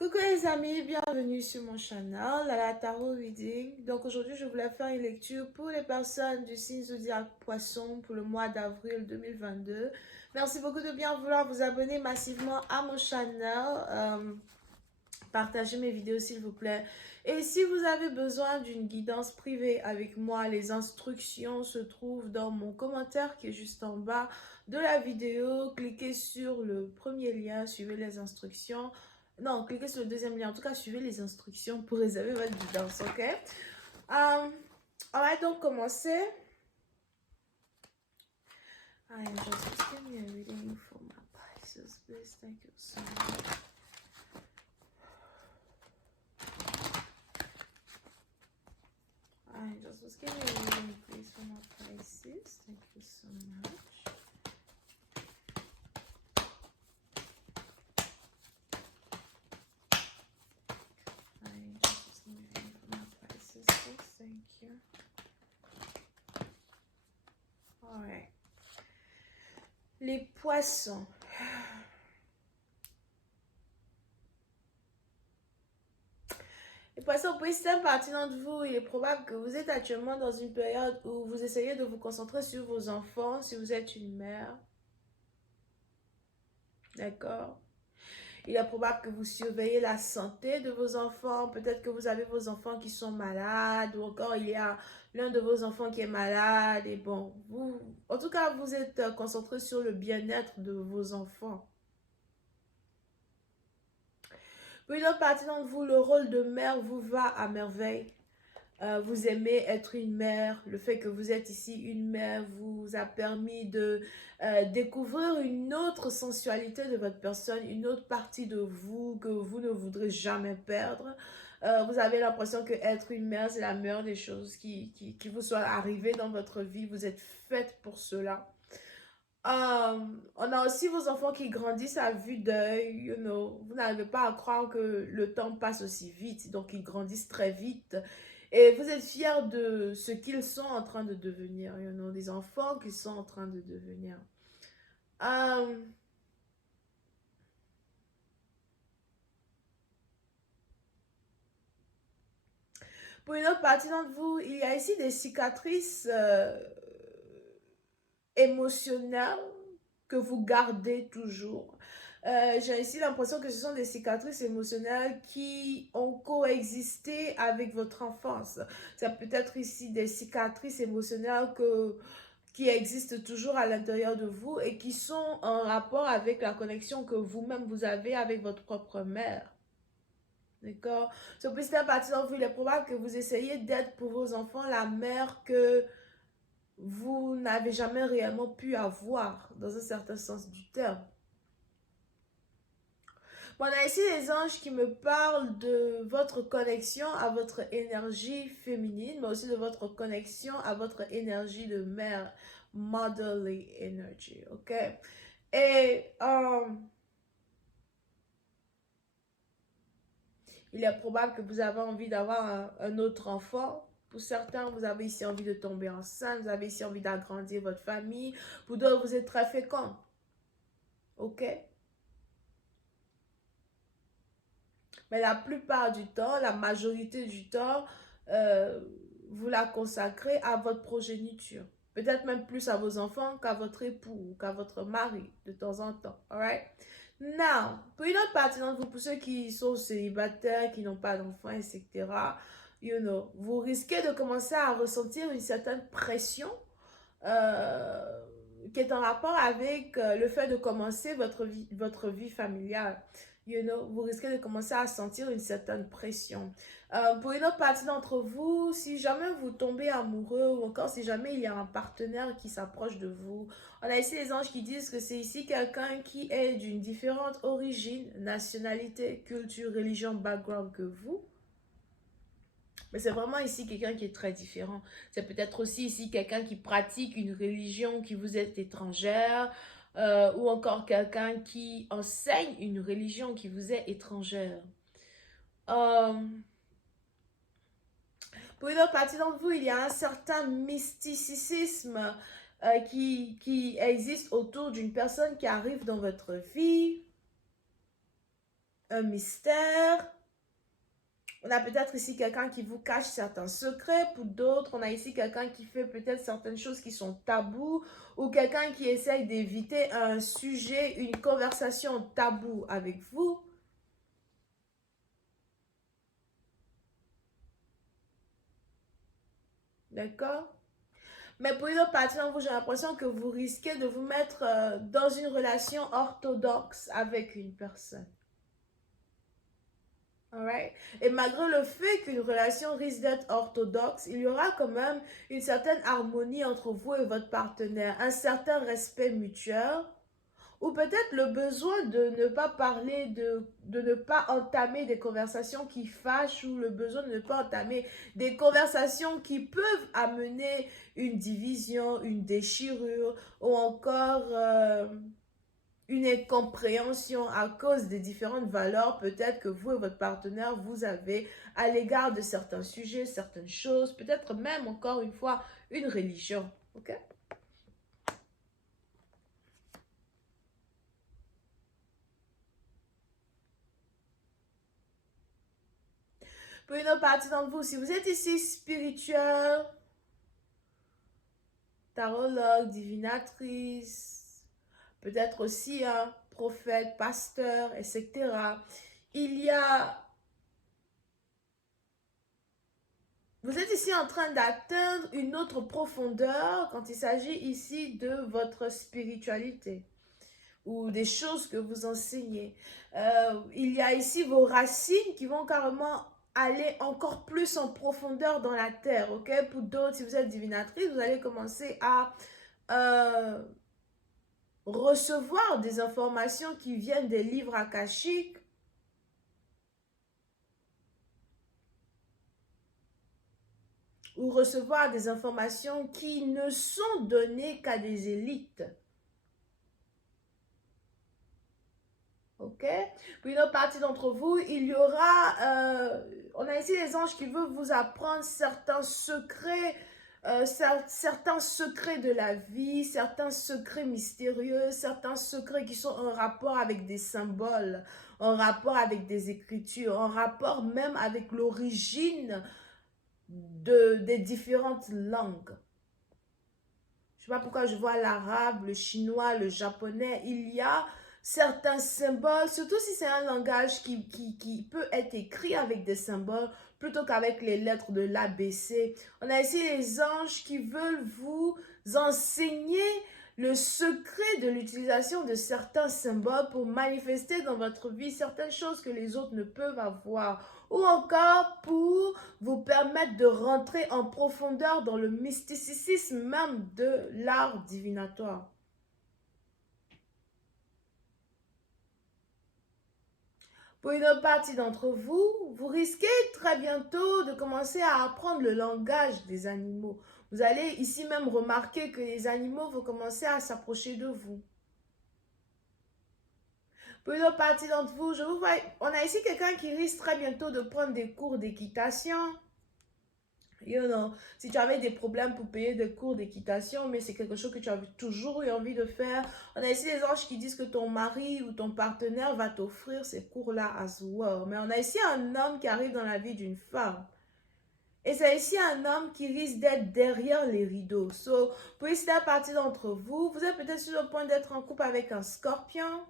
Coucou les amis, bienvenue sur mon channel, la Tarot Reading. Donc aujourd'hui, je voulais faire une lecture pour les personnes du signe zodiaque Poisson pour le mois d'avril 2022. Merci beaucoup de bien vouloir vous abonner massivement à mon channel. Partagez mes vidéos s'il vous plaît. Et si vous avez besoin d'une guidance privée avec moi, les instructions se trouvent dans mon commentaire qui est juste en bas de la vidéo. Cliquez sur le premier lien, suivez les instructions. Non, cliquez sur le deuxième lien. En tout cas, suivez les instructions pour réserver votre guidance, ok? On va donc commencer. I am just giving you a reading for my Pisces, please. Thank you so much. I just was giving you a reading, please, for my Pisces. Thank you so much. Thank you. Alright. Les poissons. Les poissons, pour certaines parties d'entre vous, il est probable que vous êtes actuellement dans une période où vous essayez de vous concentrer sur vos enfants, si vous êtes une mère. D'accord? Il est probable que vous surveillez la santé de vos enfants. Peut-être que vous avez vos enfants qui sont malades ou encore il y a l'un de vos enfants qui est malade. Et bon, en tout cas, vous êtes concentré sur le bien-être de vos enfants. Pour une autre partie d'entre vous, le rôle de mère vous va à merveille. Vous aimez être une mère. Le fait que vous êtes ici une mère vous a permis de découvrir une autre sensualité de votre personne, une autre partie de vous que vous ne voudrez jamais perdre. Vous avez l'impression que être une mère, c'est la meilleure des choses qui vous soit arrivée dans votre vie. Vous êtes faite pour cela. On a aussi vos enfants qui grandissent à vue d'œil, you know. Vous n'arrivez pas à croire que le temps passe aussi vite, donc ils grandissent très vite. Et vous êtes fiers de ce qu'ils sont en train de devenir, you know, des enfants qu'ils sont en train de devenir. Pour une autre partie d'entre vous, il y a ici des cicatrices émotionnelles que vous gardez toujours. J'ai ici l'impression que ce sont des cicatrices émotionnelles qui ont coexisté avec votre enfance. Ça peut être ici des cicatrices émotionnelles qui existent toujours à l'intérieur de vous et qui sont en rapport avec la connexion que vous-même vous avez avec votre propre mère. D'accord? Sur plus d'un parti d'entre vous, il est probable que vous essayiez d'être pour vos enfants la mère que vous n'avez jamais réellement pu avoir, dans un certain sens du terme. On a ici les anges qui me parlent de votre connexion à votre énergie féminine, mais aussi de votre connexion à votre énergie de mère, motherly energy, ok? Et il est probable que vous avez envie d'avoir un autre enfant. Pour certains, vous avez ici envie de tomber enceinte, vous avez ici envie d'agrandir votre famille. Pour d'autres, vous êtes très fécond, ok? Mais la plupart du temps, la majorité du temps, vous la consacrez à votre progéniture. Peut-être même plus à vos enfants qu'à votre époux ou qu'à votre mari de temps en temps. Alright? Now, pour une autre partie d'entre vous, pour ceux qui sont célibataires, qui n'ont pas d'enfants, etc., you know, vous risquez de commencer à ressentir une certaine pression qui est en rapport avec le fait de commencer votre vie familiale. You know, vous risquez de commencer à sentir une certaine pression. Pour une autre partie d'entre vous, si jamais vous tombez amoureux ou encore si jamais il y a un partenaire qui s'approche de vous, on a ici les anges qui disent que c'est ici quelqu'un qui est d'une différente origine, nationalité, culture, religion, background que vous. Mais c'est vraiment ici quelqu'un qui est très différent. C'est peut-être aussi ici quelqu'un qui pratique une religion qui vous est étrangère ou encore quelqu'un qui enseigne une religion qui vous est étrangère. Pour une autre partie d'entre vous, il y a un certain mysticisme qui existe autour d'une personne qui arrive dans votre vie. un mystère. On a peut-être ici quelqu'un qui vous cache certains secrets. Pour d'autres, on a ici quelqu'un qui fait peut-être certaines choses qui sont tabous ou quelqu'un qui essaye d'éviter un sujet, une conversation taboue avec vous. D'accord? Mais pour une autre partie d'entre vous, j'ai l'impression que vous risquez de vous mettre dans une relation orthodoxe avec une personne. Alright? Et malgré le fait qu'une relation risque d'être orthodoxe, il y aura quand même une certaine harmonie entre vous et votre partenaire, un certain respect mutuel, ou peut-être le besoin de ne pas parler, de ne pas entamer des conversations qui fâchent, ou le besoin de ne pas entamer des conversations qui peuvent amener une division, une déchirure, ou encore une incompréhension à cause des différentes valeurs peut-être que vous et votre partenaire vous avez à l'égard de certains sujets, certaines choses, peut-être même encore une fois une religion. Ok? Pour une autre partie d'entre vous, si vous êtes ici spirituel, tarologue, divinatrice, peut-être aussi un prophète, pasteur, etc. Il y a Vous êtes ici en train d'atteindre une autre profondeur quand il s'agit ici de votre spiritualité ou des choses que vous enseignez. Il y a ici vos racines qui vont carrément aller encore plus en profondeur dans la terre, ok? Pour d'autres, si vous êtes divinatrice, vous allez commencer à euh, recevoir des informations qui viennent des livres akashiques, ou recevoir des informations qui ne sont données qu'à des élites. Ok? Pour une autre partie d'entre vous, il y aura, on a ici les anges qui veulent vous apprendre certains secrets, certains secrets de la vie, certains secrets mystérieux, certains secrets qui sont en rapport avec des symboles, en rapport avec des écritures, en rapport même avec l'origine des différentes langues. Je ne sais pas pourquoi je vois l'arabe, le chinois, le japonais. Il y a certains symboles, surtout si c'est un langage qui peut être écrit avec des symboles plutôt qu'avec les lettres de l'ABC. On a ici les anges qui veulent vous enseigner le secret de l'utilisation de certains symboles pour manifester dans votre vie certaines choses que les autres ne peuvent avoir, ou encore pour vous permettre de rentrer en profondeur dans le mysticisme même de l'art divinatoire. Pour une autre partie d'entre vous, vous risquez très bientôt de commencer à apprendre le langage des animaux. Vous allez ici même remarquer que les animaux vont commencer à s'approcher de vous. Pour une autre partie d'entre vous, je vous vois, on a ici quelqu'un qui risque très bientôt de prendre des cours d'équitation. You know, si tu avais des problèmes pour payer des cours d'équitation, mais c'est quelque chose que tu as toujours eu envie de faire, on a ici les anges qui disent que ton mari ou ton partenaire va t'offrir ces cours-là as well. Mais on a ici un homme qui arrive dans la vie d'une femme. Et c'est ici un homme qui risque d'être derrière les rideaux. So, pour ici, la partie d'entre vous, vous êtes peut-être sur le point d'être en couple avec un scorpion.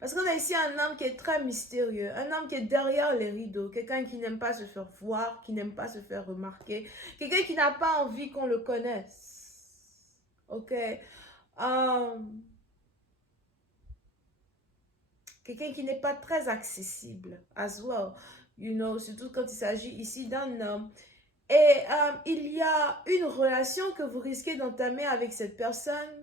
Parce qu'on a ici un homme qui est très mystérieux, un homme qui est derrière les rideaux, quelqu'un qui n'aime pas se faire voir, qui n'aime pas se faire remarquer, quelqu'un qui n'a pas envie qu'on le connaisse. Ok? Quelqu'un qui n'est pas très accessible as well. You know, surtout quand il s'agit ici d'un homme. Et il y a une relation que vous risquez d'entamer avec cette personne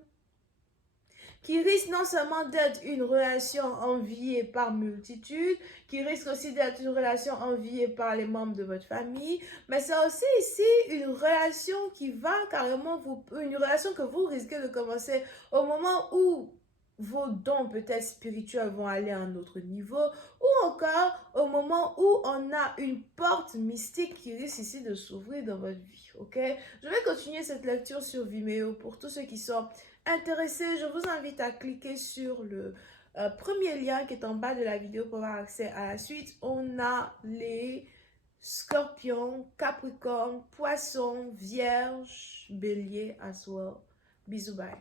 qui risque non seulement d'être une relation enviée par multitude, qui risque aussi d'être une relation enviée par les membres de votre famille, mais c'est aussi ici une relation qui va carrément une relation que vous risquez de commencer au moment où vos dons peut-être spirituels vont aller à un autre niveau, ou encore au moment où on a une porte mystique qui risque ici de s'ouvrir dans votre vie, ok? Je vais continuer cette lecture sur Vimeo pour tous ceux qui sont intéressé, je vous invite à cliquer sur le premier lien qui est en bas de la vidéo pour avoir accès à la suite. On a les Scorpions, Capricorne, Poisson, Vierge, Bélier as well. Bisous, bye.